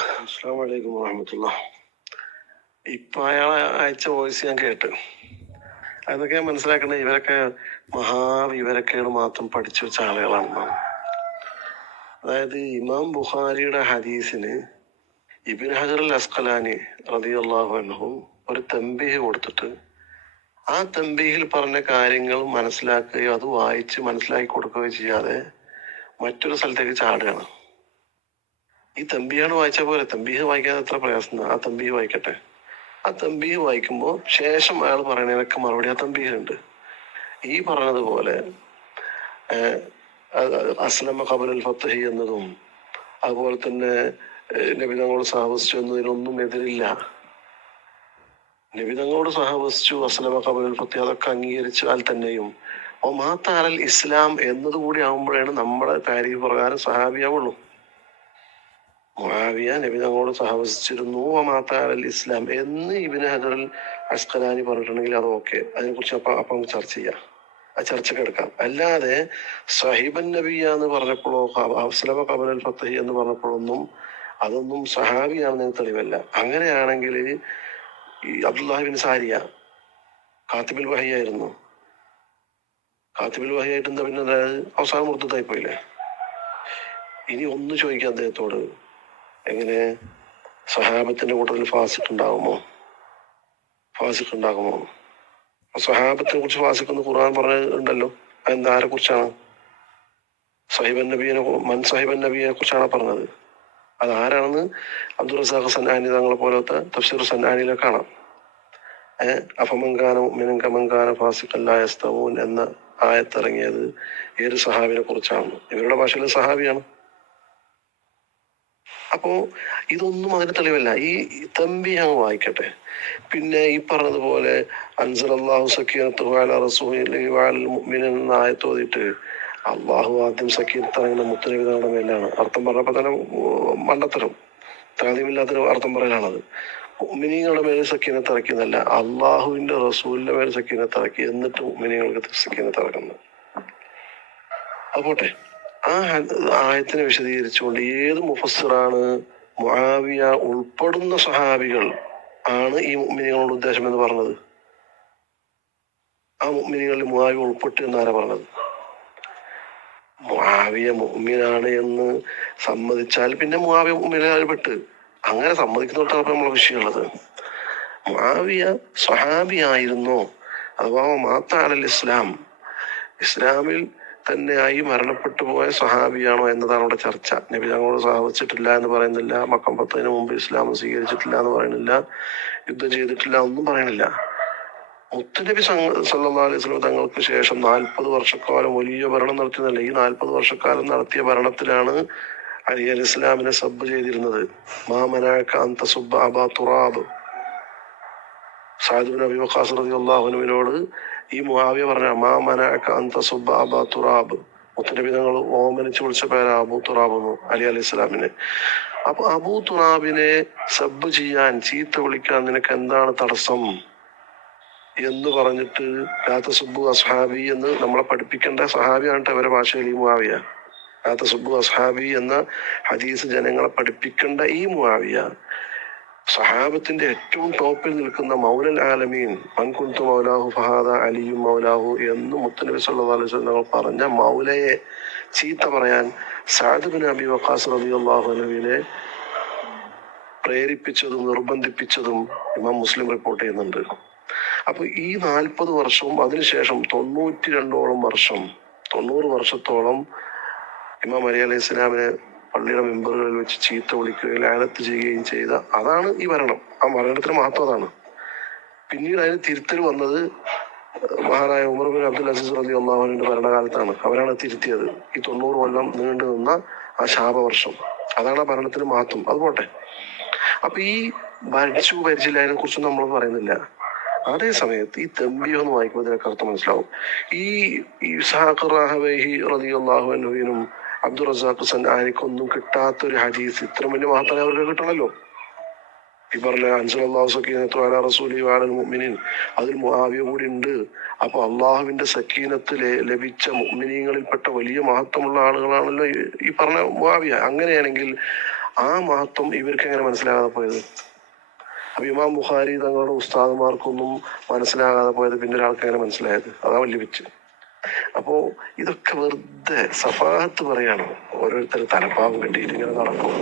അസ്സലാമു അലൈക്കും വറഹ്മത്തുള്ളാഹി. ഇപ്പൊ അയാളെ അയച്ച വോയിസ് ഞാൻ കേട്ട്. അതൊക്കെ ഞാൻ മനസ്സിലാക്കുന്നത് ഇവരൊക്കെ മഹാവിവരക്കേട് മാത്രം പഠിച്ചു വെച്ച ആളുകളാണെന്നാണ്. അതായത് ഇമാം ബുഖാരിയുടെ ഹദീസിന് ഇബ്നു ഹജർ അൽ അസ്ഖലാനി റളിയല്ലാഹു അൻഹു ഒരു തംബീഹ് കൊടുത്തിട്ട് ആ തംബീഹിൽ പറഞ്ഞ കാര്യങ്ങൾ മനസ്സിലാക്കുകയോ അത് വായിച്ച് മനസ്സിലാക്കി കൊടുക്കുകയോ ചെയ്യാതെ മറ്റൊരു സ്ഥലത്തേക്ക് ചാടുകയാണ്. ഈ തംബീഹാണ് വായിച്ച പോലെ തംബീഹ് വായിക്കാതെ എത്ര പ്രയാസം. ആ തംബീഹ് വായിക്കട്ടെ. ആ തംബീഹ് വായിക്കുമ്പോൾ ശേഷം അയാൾ പറയുന്നതിനൊക്കെ മറുപടി ആ തംബീഹുണ്ട്. ഈ പറഞ്ഞതുപോലെ അസ്ലമ ഖബലൽ ഫത്ഹി എന്നതും അതുപോലെ തന്നെ നബി തങ്ങളോട് സഹവസിച്ചു എന്നതിനൊന്നും എതിരില്ല. നബി തങ്ങളോട് സഹവസിച്ചു അസ്ലമ ഖബലൽ ഫത്ഹി അതൊക്കെ അംഗീകരിച്ചാൽ തന്നെയും ഒമാത്താലൽ ഇസ്ലാം എന്നതുകൂടി ആകുമ്പോഴാണ് നമ്മുടെ താരീഖ് പ്രകാരം സഹാബിയാവുള്ളൂ. മുആവിയ നബി തങ്ങളോട് സഹവസിച്ചിരുന്നു ഒമാത്താലൽ ഇസ്ലാം എന്ന് ഇബ്നു ഹജർ അൽ അസ്ഖലാനി പറഞ്ഞിട്ടുണ്ടെങ്കിൽ അത് ഓക്കെ. അതിനെക്കുറിച്ച് അപ്പം ചർച്ച ചെയ്യാം, ആ ചർച്ചയ്ക്ക് എടുക്കാം. അല്ലാതെ സഹിബൻ നബിയ എന്ന് പറഞ്ഞപ്പോഴോ അസ്ലമ ഖബലൽ ഫത്ഹി എന്ന് പറഞ്ഞപ്പോഴൊന്നും അതൊന്നും സഹാബിയാണെന്ന് തെളിവല്ല. അങ്ങനെയാണെങ്കിൽ ഈ അബ്ദുല്ലാഹി ബിൻ സാരിയ കാത്തിബുൽ വഹിയായിരുന്നു. കാത്തിബുൽ വഹിയായിട്ട് എന്താ പിന്നെ അവസാനം മുർത്തതായി പോയില്ലേ? ഇനി ഒന്ന് ചോദിക്കാം അദ്ദേഹത്തോട്, എങ്ങനെ സഹാബത്തിന്റെ കൂട്ടത്തിൽ ഫാസിഖ് ഉണ്ടാകുമോ? സഹാബത്തിനെ കുറിച്ച് ഫാസിഖ് എന്ന് ഖുർആൻ പറഞ്ഞിട്ടുണ്ടല്ലോ. അതെന്താ, ആരെ കുറിച്ചാണ്? സഹിബൻ നബിയെ കുറിച്ചാണ് പറഞ്ഞത്. അത് ആരാണെന്ന് അബ്ദുൾ റസാഖ് സന്നാനി തങ്ങളെ പോലത്തെ തഫ്സീർ സന്നാനിയിലെ കാണാം. അഫമങ്കാന മുഅ്മിനൻ കമങ്കാന ഫാസിഖൻ ലാ യസ്തവൂൻ എന്ന ആയത്തിറങ്ങിയത് ഏത് സഹാബിനെ കുറിച്ചാണ്? ഇവരുടെ ഭാഷയിൽ സഹാബിയാണ്. അപ്പോ ഇതൊന്നും അതിന് തെളിവല്ല. ഈ തംബീഹ് അങ്ങ് വായിക്കട്ടെ. പിന്നെ ഈ പറഞ്ഞതുപോലെ അൻസലല്ലാഹു സക്കീനത്തഹു അലാ റസൂലിഹി വഅലൽ മുഅ്മിനീന എന്ന ആയത്ത് ഓതിയിട്ട് അള്ളാഹു ആദ്യം സക്കീനത്ത് ഇറങ്ങുന്ന മുത്തുനബി തങ്ങളുടെ മേലാണ് അർത്ഥം പറഞ്ഞപ്പോൾ തന്നെ മണ്ടത്തരം, താദ്യമില്ലാത്തൊരു അർത്ഥം പറയലാണത്. മുഅ്മിനീങ്ങളുടെ മേലെ സക്കീനത്ത് ഇറക്കിയെന്നല്ല, അള്ളാഹുവിന്റെ റസൂലിന്റെ മേലെ സക്കീനത്ത് ഇറക്കി, എന്നിട്ട് മുഅ്മിനീങ്ങൾക്ക് സക്കീനത്ത് ഇറക്കുന്നത്. അപ്പോട്ടെ, ആ ആയത്തിനെ വിശദീകരിച്ചുകൊണ്ട് ഏത് മുഫസ്സിറാണ് മുആവിയ ഉൾപ്പെടുന്ന സഹാബികൾ ആണ് ഈ മുഅ്മിനീങ്ങളുടെ ഉദ്ദേശം എന്ന് പറഞ്ഞത്? ആ മുഅ്മിനീങ്ങളിൽ മുആവിയ ഉൾപ്പെട്ടു എന്നാരാ പറഞ്ഞത്? മുആവിയ മുഅ്മിനാണ് എന്ന് സമ്മതിച്ചാൽ പിന്നെ മുആവിയ മുഅ്മിനിൽ പെട്ട്, അങ്ങനെ സമ്മതിക്കുന്നിടത്താണ് നമ്മളെ വിഷയമുള്ളത്. മുആവിയ സ്വഹാബിയായിരുന്നോ അഥവാ മാത്തഅലൽ ഇസ്ലാം, ഇസ്ലാമിൽ തന്നെയായി മരണപ്പെട്ടു പോയ സഹാബിയാണോ എന്നതാണ് അവിടെ ചർച്ച. നബി തങ്ങളോട് സഹവസിച്ചിട്ടില്ല എന്ന് പറയുന്നില്ല, മക്കം ഫത്തഹിന് മുമ്പ് ഇസ്ലാം സ്വീകരിച്ചിട്ടില്ല എന്ന് പറയുന്നില്ല, യുദ്ധം ചെയ്തിട്ടില്ല ഒന്നും പറയണില്ല. മുത്തുനബി സല്ലല്ലാഹു അലൈഹി വസല്ലം തങ്ങൾക്ക് ശേഷം 40 വർഷക്കാലം വലിയ ഭരണം നടത്തിയതല്ല. ഈ 40 വർഷക്കാലം നടത്തിയ ഭരണത്തിലാണ് അലി അലി ഇസ്ലാമിനെ സബ്ബ് ചെയ്തിരുന്നത്. മാ മനാഅക അൻ തസുബ്ബ അബാ തുറാബ്, സഅദ് ബിൻ അബീ വഖാസ് റളിയല്ലാഹു അൻഹുവിനോട് ഈ മുആവിയ പറഞ്ഞ മാ മനാഅക അൻ തസുബ്ബ അബാ തുറാബ്, മുത്തുനബി തങ്ങൾ ഓമനിച്ച് വിളിച്ച പേരാ അബൂ തുറാബ് എന്ന് അലി അലി ഇസ്ലാമിനെ. അപ്പൊ അബൂ തുറാബിനെ സബ്ബ് ചെയ്യാൻ, ചീത്ത വിളിക്കാൻ നിനക്ക് എന്താണ് തടസ്സം എന്ന് പറഞ്ഞിട്ട് ലാ തസുബ്ബു അസ്ഹാബി എന്ന് നമ്മളെ പഠിപ്പിക്കേണ്ട സഹാബിയാണ് അവരുടെ ഭാഷയിൽ ഈ മുആവിയ. ലാ തസുബ്ബു അസ്ഹാബി എന്ന ഹദീസ് ജനങ്ങളെ പഠിപ്പിക്കേണ്ട ഈ മുആവിയ സഹാബത്തിന്റെ ഏറ്റവും ടോപ്പിൽ നിൽക്കുന്ന മൗലൽ ആലമീൻ, മൻ കുന്തു മൗലാഹു ഫഹാദ അലിയും മൗലാഹു എന്ന് മുത്തുനബി സല്ലല്ലാഹു അലൈഹി വസല്ലം പറഞ്ഞ മൗലയെ ചീത്ത പറയാൻ സഅദ് ബിൻ അബീ വഖാസ് റളിയല്ലാഹു അൻഹുവിനെ പ്രേരിപ്പിച്ചതും നിർബന്ധിപ്പിച്ചതും ഇമാം മുസ്ലിം റിപ്പോർട്ട് ചെയ്യുന്നുണ്ട്. അപ്പൊ ഈ 40 വർഷവും അതിനുശേഷം 92ഓളം വർഷം, 90 വർഷത്തോളം ഇമാം അലി അലൈഹി ഇസ്ലാമിനെ പള്ളിയുടെ മെമ്പറുകളിൽ വെച്ച് ചീത്ത വിളിക്കുകയും ലാനത്ത് ചെയ്യുകയും ചെയ്ത അതാണ് ഈ ഭരണം. ആ ഭരണത്തിന് മഹത്വം അതാണ്. പിന്നീട് അതിന് തിരുത്തൽ വന്നത് മഹാനായ ഉമർ ബിൻ അബ്ദുൽ അസീസ് റളിയല്ലാഹു അൻഹുവിന്റെ ഭരണകാലത്താണ്. അവരാണ് തിരുത്തിയത്. ഈ 90 കൊല്ലം നീണ്ടു നിന്ന ആ ശാപവർഷം, അതാണ് ആ ഭരണത്തിന് മഹത്വം. അത് പോട്ടെ. അപ്പൊ ഈ ഭരിച്ചില്ല അതിനെ കുറിച്ച് നമ്മൾ പറയുന്നില്ല. അതേ സമയത്ത് ഈ തംബീഹ് ഒന്ന് വായിക്കുമ്പോൾ ഇതിനൊക്കെ അർത്ഥം മനസ്സിലാവും. ഈ ഇസ്ഹാഖ് റാഹവൈഹി റളിയല്ലാഹു അൻഹുവിനും അബ്ദുൾ റസാഖ് സന്നാനിക്കൊന്നും കിട്ടാത്തൊരു ഹദീസ് ഇത്ര വലിയ മഹത്തായ അവർക്ക് കിട്ടണല്ലോ. ഈ പറഞ്ഞ അൻസലല്ലാഹു സക്കീനത്തു അലാ റസൂലിഹി വഅലൽ മുഅ്മിനീൻ, അതിൽ മുആവിയ കൂടി ഉണ്ട്. അപ്പൊ അള്ളാഹുവിന്റെ സക്കീനത്ത് ലഭിച്ച മുഅ്മിനീങ്ങളിൽപ്പെട്ട വലിയ മഹത്വമുള്ള ആളുകളാണല്ലോ ഈ പറഞ്ഞ മുആവിയ. അങ്ങനെയാണെങ്കിൽ ആ മഹത്വം ഇവർക്ക് എങ്ങനെ മനസ്സിലാകാതെ പോയത്? അപ്പൊ ഇമാം ബുഖാരി തങ്ങളുടെ ഉസ്താദുമാർക്കൊന്നും മനസ്സിലാകാതെ പോയത് പിന്നെ ഒരാൾക്ക് എങ്ങനെ മനസ്സിലായത്? അതാ വലിയ പിച്ച്. അപ്പോ ഇതൊക്കെ വെറുതെ സഫാഹത്ത് പറയാണ്. ഓരോരുത്തർ തലപ്പാവ് കെട്ടിയിട്ട് ഇങ്ങനെ നടക്കും.